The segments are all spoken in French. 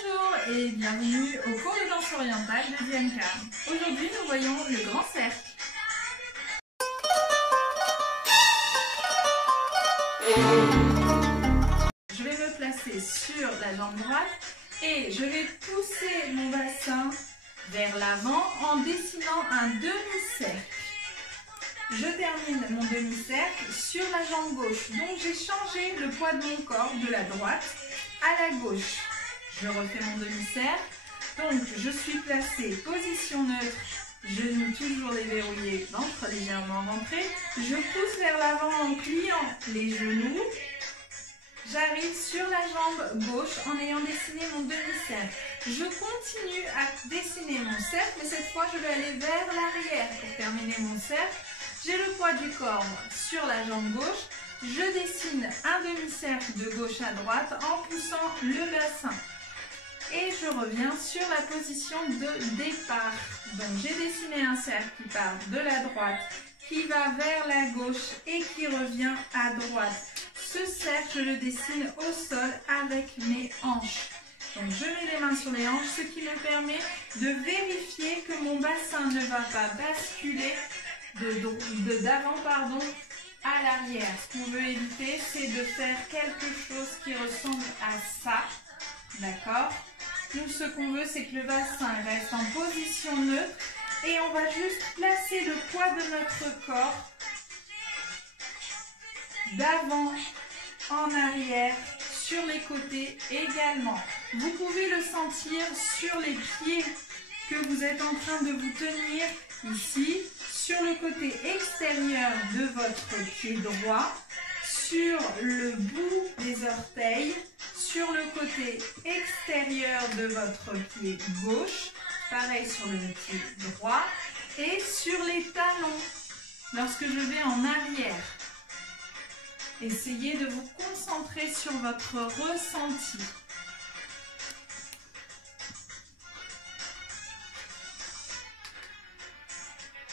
Bonjour et bienvenue au cours de danse orientale de Diane Carme. Aujourd'hui, nous voyons le grand cercle. Je vais me placer sur la jambe droite et je vais pousser mon bassin vers l'avant en dessinant un demi-cercle. Je termine mon demi-cercle sur la jambe gauche. Donc j'ai changé le poids de mon corps de la droite à la gauche. Je refais mon demi-cercle. Donc je suis placée position neutre, genoux toujours déverrouillés, ventre légèrement rentré. Je pousse vers l'avant en pliant les genoux. J'arrive sur la jambe gauche en ayant dessiné mon demi-cercle. Je continue à dessiner mon cercle, mais cette fois je vais aller vers l'arrière pour terminer mon cercle. J'ai le poids du corps sur la jambe gauche. Je dessine un demi-cercle de gauche à droite en poussant le bassin. Et je reviens sur la position de départ. Donc j'ai dessiné un cercle qui part de la droite, qui va vers la gauche et qui revient à droite. Ce cercle, je le dessine au sol avec mes hanches. Donc je mets les mains sur les hanches, ce qui me permet de vérifier que mon bassin ne va pas basculer d'avant à l'arrière. Ce qu'on veut éviter, c'est de faire quelque chose qui ressemble à ça. D'accord? Nous, ce qu'on veut, c'est que le bassin reste en position neutre et on va juste placer le poids de notre corps d'avant en arrière, sur les côtés également. Vous pouvez le sentir sur les pieds que vous êtes en train de vous tenir ici, sur le côté extérieur de votre pied droit, sur le bout des orteils, sur le côté extérieur de votre pied gauche, pareil sur le pied droit, et sur les talons lorsque je vais en arrière. Essayez de vous concentrer sur votre ressenti.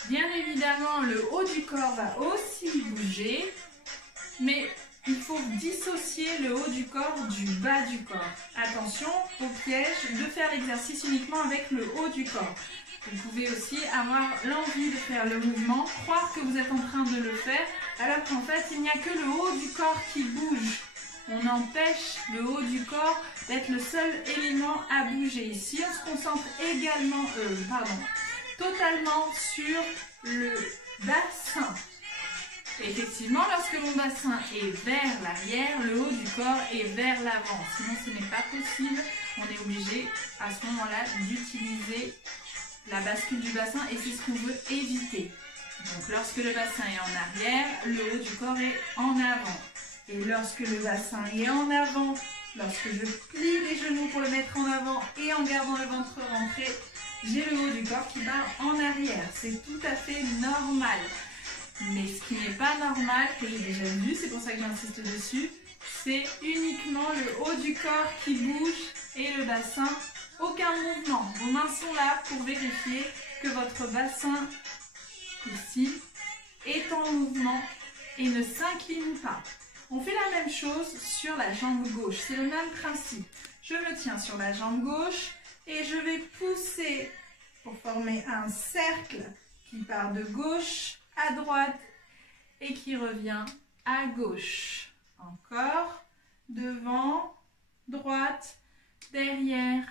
Bien évidemment, le haut du corps va aussi bouger, mais il faut dissocier le haut du corps du bas du corps. Attention au piège de faire l'exercice uniquement avec le haut du corps. Vous pouvez aussi avoir l'envie de faire le mouvement, croire que vous êtes en train de le faire, alors qu'en fait, il n'y a que le haut du corps qui bouge. On empêche le haut du corps d'être le seul élément à bouger. Ici, on se concentre également, totalement sur le bassin. Effectivement, lorsque mon bassin est vers l'arrière, le haut du corps est vers l'avant. Sinon, ce n'est pas possible. On est obligé à ce moment-là d'utiliser la bascule du bassin et c'est ce qu'on veut éviter. Donc, lorsque le bassin est en arrière, le haut du corps est en avant. Et lorsque le bassin est en avant, lorsque je plie les genoux pour le mettre en avant et en gardant le ventre rentré, j'ai le haut du corps qui part en arrière. C'est tout à fait normal. Mais ce qui n'est pas normal, que j'ai déjà vu, c'est pour ça que j'insiste dessus, c'est uniquement le haut du corps qui bouge et le bassin, aucun mouvement. Vos mains sont là pour vérifier que votre bassin, ici, est en mouvement et ne s'incline pas. On fait la même chose sur la jambe gauche, c'est le même principe. Je me tiens sur la jambe gauche et je vais pousser pour former un cercle qui part de gauche à droite et qui revient à gauche. Encore, devant, droite, derrière,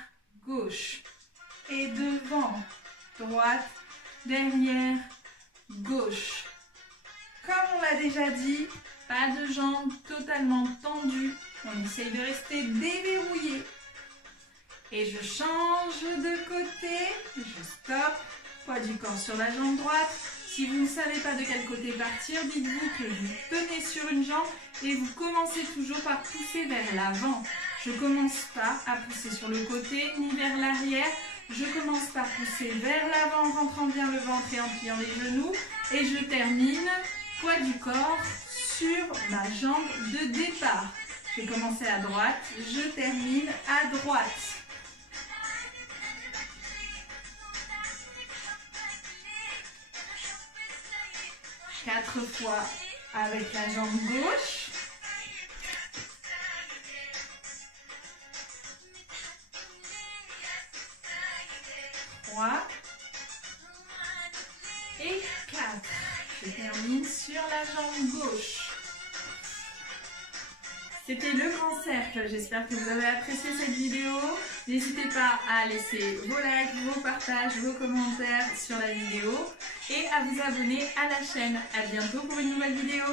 gauche. Et devant, droite, derrière, gauche. Comme on l'a déjà dit, pas de jambes totalement tendues. On essaye de rester déverrouillé. Et je change de côté, je stoppe, poids du corps sur la jambe droite. Si vous ne savez pas de quel côté partir, dites-vous que vous tenez sur une jambe et vous commencez toujours par pousser vers l'avant. Je ne commence pas à pousser sur le côté ni vers l'arrière. Je commence par pousser vers l'avant en rentrant bien le ventre et en pliant les genoux. Et je termine, poids du corps sur ma jambe de départ. Je vais commencer à droite, je termine à droite. 4 fois avec la jambe gauche. 3 et 4. Je termine sur la jambe gauche. C'était le grand cercle. J'espère que vous avez apprécié cette vidéo. N'hésitez pas à laisser vos likes, vos partages, vos commentaires sur la vidéo et à vous abonner à la chaîne. À bientôt pour une nouvelle vidéo.